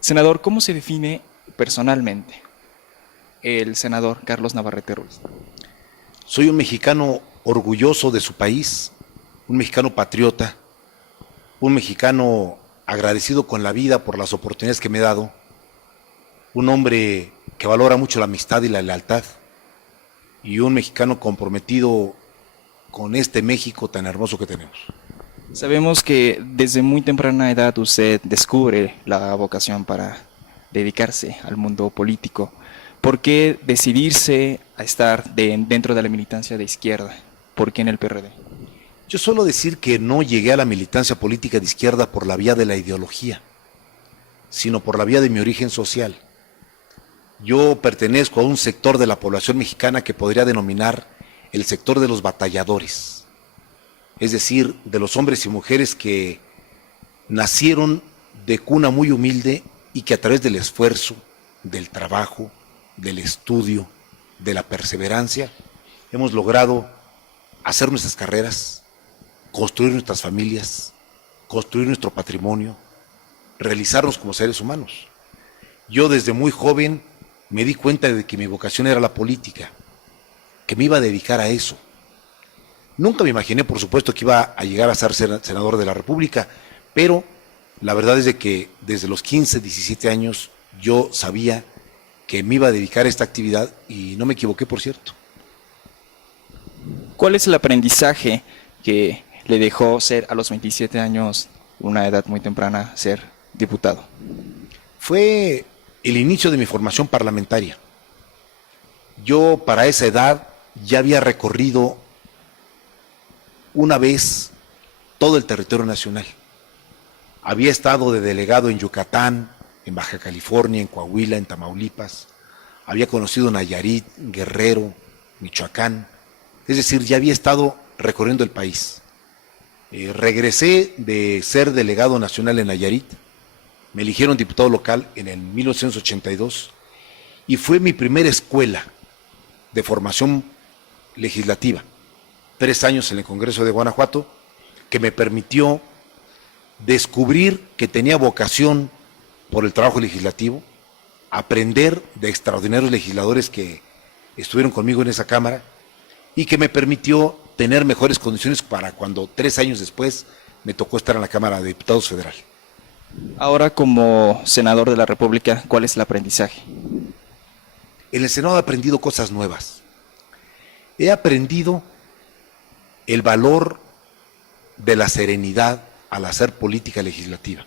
Senador, ¿cómo se define personalmente el senador Carlos Navarrete Ruiz? Soy un mexicano orgulloso de su país, un mexicano patriota, un mexicano agradecido con la vida por las oportunidades que me he dado, un hombre que valora mucho la amistad y la lealtad, y un mexicano comprometido con este México tan hermoso que tenemos. Sabemos que desde muy temprana edad usted descubre la vocación para dedicarse al mundo político. ¿Por qué decidirse a estar dentro de la militancia de izquierda? ¿Por qué en el PRD? Yo suelo decir que no llegué a la militancia política de izquierda por la vía de la ideología, sino por la vía de mi origen social. Yo pertenezco a un sector de la población mexicana que podría denominar el sector de los batalladores, es decir, de los hombres y mujeres que nacieron de cuna muy humilde y que a través del esfuerzo, del trabajo, del estudio, de la perseverancia, hemos logrado hacer nuestras carreras, construir nuestras familias, construir nuestro patrimonio, realizarnos como seres humanos. Yo desde muy joven me di cuenta de que mi vocación era la política, que me iba a dedicar a eso. Nunca me imaginé, por supuesto, que iba a llegar a ser senador de la República, pero la verdad es de que desde los 15, 17 años yo sabía que me iba a dedicar a esta actividad y no me equivoqué, por cierto. ¿Cuál es el aprendizaje que le dejó ser a los 27 años, una edad muy temprana, ser diputado? Fue el inicio de mi formación parlamentaria. Yo para esa edad ya había recorrido una vez todo el territorio nacional. Había estado de delegado en Yucatán, en Baja California, en Coahuila, en Tamaulipas. Había conocido Nayarit, Guerrero, Michoacán. Es decir, ya había estado recorriendo el país. Regresé de ser delegado nacional en Nayarit. Me eligieron diputado local en el 1982 y fue mi primera escuela de formación legislativa. 3 años en el Congreso de Guanajuato, que me permitió descubrir que tenía vocación por el trabajo legislativo, aprender de extraordinarios legisladores que estuvieron conmigo en esa Cámara y que me permitió tener mejores condiciones para cuando 3 años después me tocó estar en la Cámara de Diputados Federal. Ahora como senador de la República, ¿cuál es el aprendizaje? En el Senado he aprendido cosas nuevas. He aprendido el valor de la serenidad al hacer política legislativa.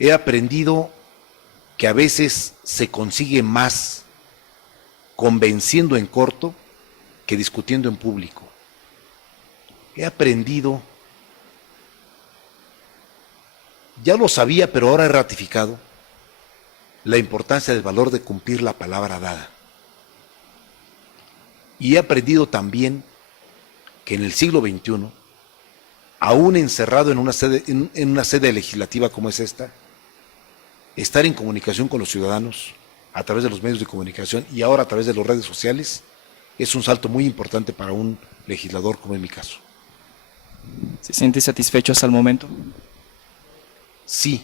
He aprendido que a veces se consigue más convenciendo en corto que discutiendo en público. He aprendido, ya lo sabía, pero ahora he ratificado, la importancia del valor de cumplir la palabra dada. Y he aprendido también que en el siglo XXI, aún encerrado en una sede legislativa como es esta, estar en comunicación con los ciudadanos a través de los medios de comunicación y ahora a través de las redes sociales es un salto muy importante para un legislador como en mi caso. ¿Se siente satisfecho hasta el momento? Sí,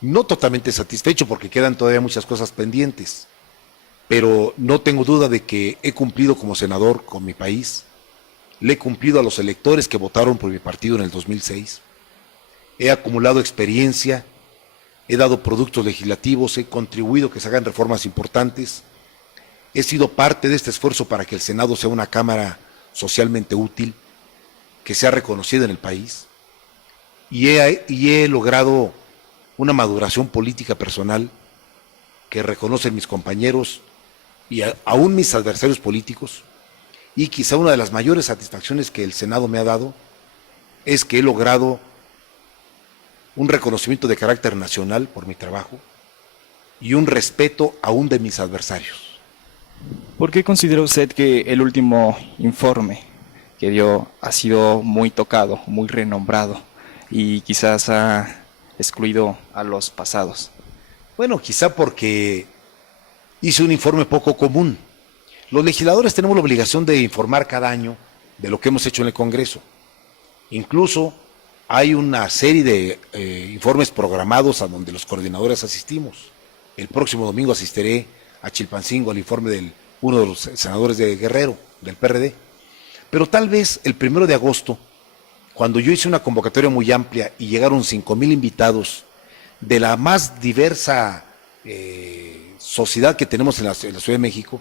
no totalmente satisfecho porque quedan todavía muchas cosas pendientes, pero no tengo duda de que he cumplido como senador con mi país, le he cumplido a los electores que votaron por mi partido en el 2006, he acumulado experiencia, he dado productos legislativos, he contribuido a que se hagan reformas importantes, he sido parte de este esfuerzo para que el Senado sea una cámara socialmente útil, que sea reconocida en el país, y he logrado una maduración política personal que reconocen mis compañeros y aún mis adversarios políticos, y quizá una de las mayores satisfacciones que el Senado me ha dado es que he logrado un reconocimiento de carácter nacional por mi trabajo y un respeto aún de mis adversarios. ¿Por qué considera usted que el último informe que dio ha sido muy tocado, muy renombrado y quizás ha excluido a los pasados? Bueno, quizá porque hice un informe poco común. Los legisladores tenemos la obligación de informar cada año de lo que hemos hecho en el Congreso. Incluso hay una serie de informes programados a donde los coordinadores asistimos. El próximo domingo asistiré a Chilpancingo al informe de uno de los senadores de Guerrero, del PRD. Pero tal vez el 1 de agosto, cuando yo hice una convocatoria muy amplia y llegaron 5,000 invitados de la más diversa sociedad que tenemos en la Ciudad de México,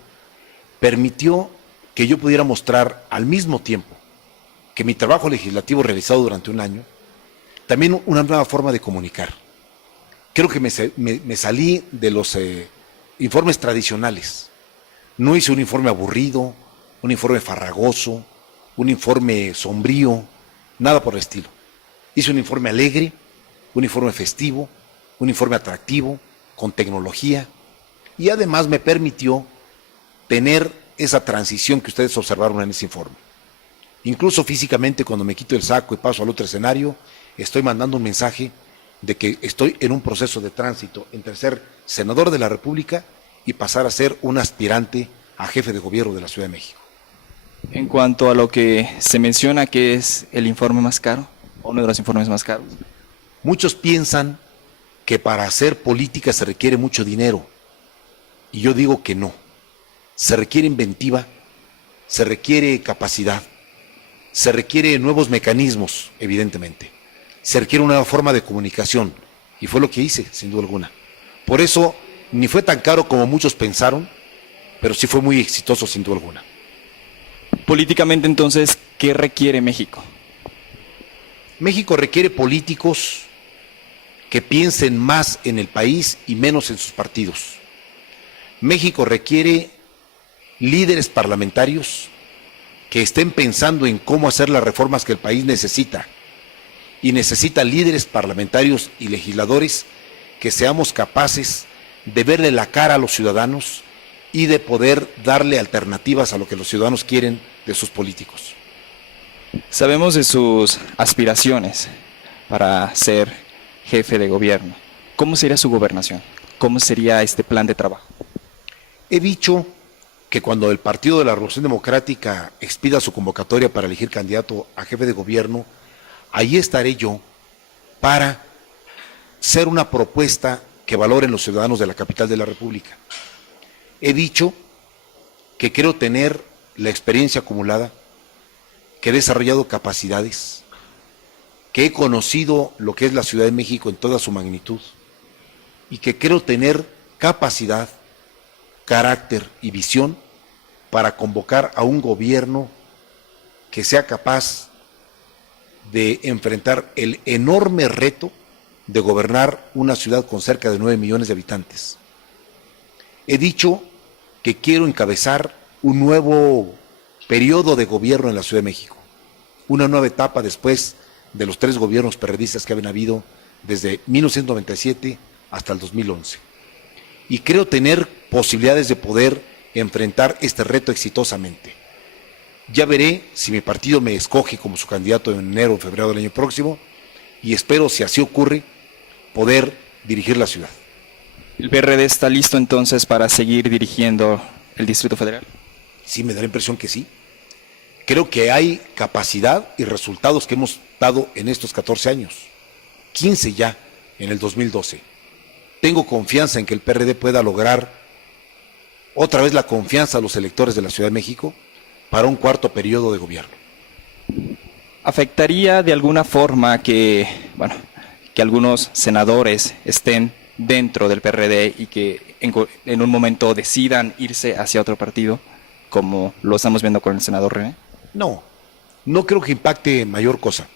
permitió que yo pudiera mostrar al mismo tiempo que mi trabajo legislativo realizado durante un año, también una nueva forma de comunicar. Creo que me salí de los informes tradicionales. No hice un informe aburrido, un informe farragoso, un informe sombrío, nada por el estilo. Hice un informe alegre, un informe festivo, un informe atractivo, con tecnología, y además me permitió tener esa transición que ustedes observaron en ese informe. Incluso físicamente, cuando me quito el saco y paso al otro escenario, estoy mandando un mensaje de que estoy en un proceso de tránsito entre ser senador de la República y pasar a ser un aspirante a jefe de gobierno de la Ciudad de México. En cuanto a lo que se menciona que es el informe más caro, o uno de los informes más caros. Muchos piensan que para hacer política se requiere mucho dinero, y yo digo que no. Se requiere inventiva, se requiere capacidad, se requiere nuevos mecanismos, evidentemente. Se requiere una nueva forma de comunicación, y fue lo que hice, sin duda alguna. Por eso, ni fue tan caro como muchos pensaron, pero sí fue muy exitoso, sin duda alguna. Políticamente, entonces, ¿qué requiere México? México requiere políticos que piensen más en el país y menos en sus partidos. México requiere líderes parlamentarios que estén pensando en cómo hacer las reformas que el país necesita, y necesita líderes parlamentarios y legisladores que seamos capaces de verle la cara a los ciudadanos y de poder darle alternativas a lo que los ciudadanos quieren de sus políticos. Sabemos de sus aspiraciones para ser jefe de gobierno. ¿Cómo sería su gobernación? ¿Cómo sería este plan de trabajo? He dicho que cuando el Partido de la Revolución Democrática expida su convocatoria para elegir candidato a jefe de gobierno, ahí estaré yo para ser una propuesta que valoren los ciudadanos de la capital de la República. He dicho que quiero tener la experiencia acumulada, que he desarrollado capacidades, que he conocido lo que es la Ciudad de México en toda su magnitud, y que quiero tener capacidad, carácter y visión para convocar a un gobierno que sea capaz de enfrentar el enorme reto de gobernar una ciudad con cerca de 9 millones de habitantes. He dicho que quiero encabezar un nuevo periodo de gobierno en la Ciudad de México, una nueva etapa después de los 3 gobiernos perredistas que habían habido desde 1997 hasta el 2011. Y creo tener posibilidades de poder enfrentar este reto exitosamente. Ya veré si mi partido me escoge como su candidato en enero o febrero del año próximo, y espero, si así ocurre, poder dirigir la ciudad. ¿El PRD está listo entonces para seguir dirigiendo el Distrito Federal? Sí, me da la impresión que sí. Creo que hay capacidad y resultados que hemos dado en estos 14 años, 15 ya en el 2012. Tengo confianza en que el PRD pueda lograr otra vez la confianza a los electores de la Ciudad de México para un cuarto periodo de gobierno. ¿Afectaría de alguna forma que algunos senadores estén dentro del PRD y que en un momento decidan irse hacia otro partido, como lo estamos viendo con el senador René? No, no creo que impacte mayor cosa.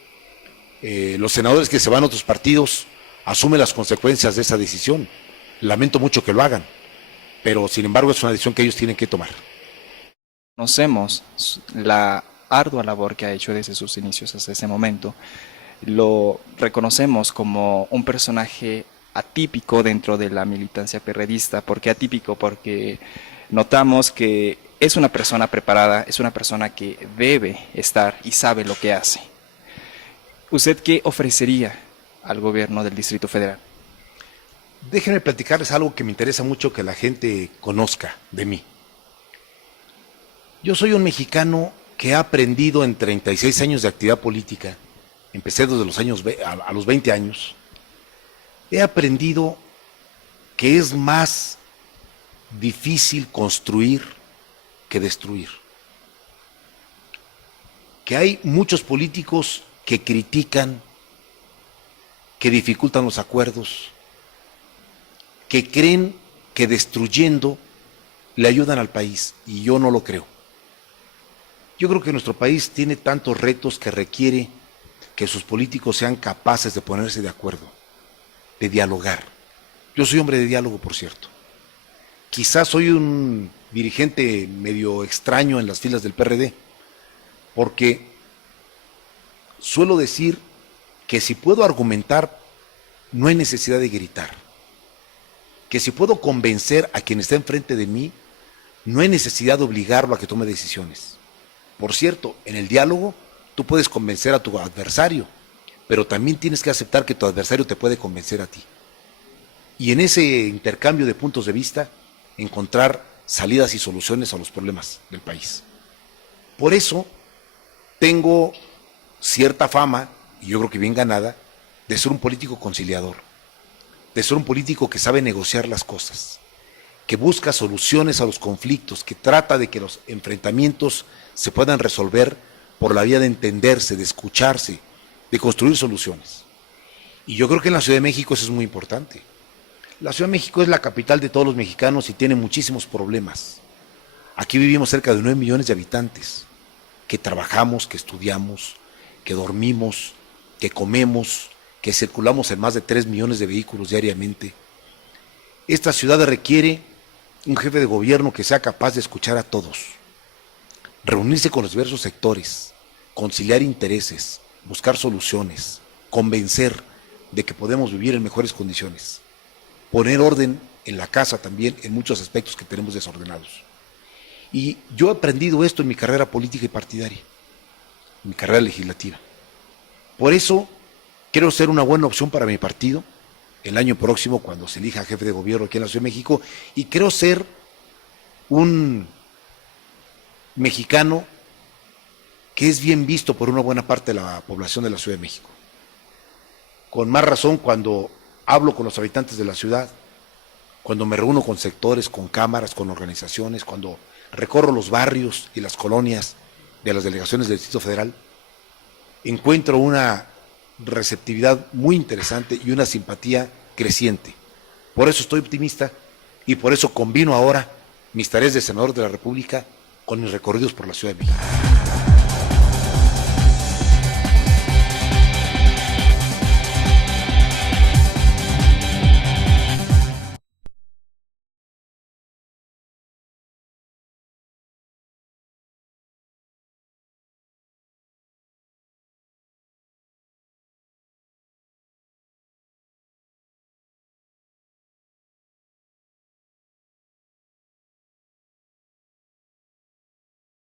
Los senadores que se van a otros partidos asumen las consecuencias de esa decisión. Lamento mucho que lo hagan, pero sin embargo es una decisión que ellos tienen que tomar. Conocemos la ardua labor que ha hecho desde sus inicios hasta ese momento. Lo reconocemos como un personaje atípico dentro de la militancia perredista. ¿Por qué atípico? Porque notamos que es una persona preparada, es una persona que debe estar y sabe lo que hace. ¿Usted qué ofrecería al gobierno del Distrito Federal? Déjenme platicarles algo que me interesa mucho que la gente conozca de mí. Yo soy un mexicano que ha aprendido en 36 años de actividad política empecé desde los años, a los 20 años, he aprendido que es más difícil construir que destruir. Que hay muchos políticos que critican, que dificultan los acuerdos, que creen que destruyendo le ayudan al país, y yo no lo creo. Yo creo que nuestro país tiene tantos retos que requiere que sus políticos sean capaces de ponerse de acuerdo, de dialogar. Yo soy hombre de diálogo, por cierto. Quizás soy un dirigente medio extraño en las filas del PRD, porque suelo decir que si puedo argumentar, no hay necesidad de gritar. Que si puedo convencer a quien está enfrente de mí, no hay necesidad de obligarlo a que tome decisiones. Por cierto, en el diálogo tú puedes convencer a tu adversario, pero también tienes que aceptar que tu adversario te puede convencer a ti. Y en ese intercambio de puntos de vista, encontrar salidas y soluciones a los problemas del país. Por eso tengo cierta fama, y yo creo que bien ganada, de ser un político conciliador, de ser un político que sabe negociar las cosas, que busca soluciones a los conflictos, que trata de que los enfrentamientos se puedan resolver por la vía de entenderse, de escucharse, de construir soluciones. Y yo creo que en la Ciudad de México eso es muy importante. La Ciudad de México es la capital de todos los mexicanos y tiene muchísimos problemas. Aquí vivimos cerca de 9 millones de habitantes, que trabajamos, que estudiamos, que dormimos, que comemos, que circulamos en más de 3 millones de vehículos diariamente. Esta ciudad requiere un jefe de gobierno que sea capaz de escuchar a todos, reunirse con los diversos sectores, conciliar intereses, buscar soluciones, convencer de que podemos vivir en mejores condiciones, poner orden en la casa también en muchos aspectos que tenemos desordenados. Y yo he aprendido esto en mi carrera política y partidaria, en mi carrera legislativa. Por eso quiero ser una buena opción para mi partido el año próximo cuando se elija jefe de gobierno aquí en la Ciudad de México, y creo ser un mexicano que es bien visto por una buena parte de la población de la Ciudad de México. Con más razón cuando hablo con los habitantes de la ciudad, cuando me reúno con sectores, con cámaras, con organizaciones, cuando recorro los barrios y las colonias de las delegaciones del Distrito Federal, encuentro una receptividad muy interesante y una simpatía creciente. Por eso estoy optimista y por eso combino ahora mis tareas de senador de la República con mis recorridos por la Ciudad de México.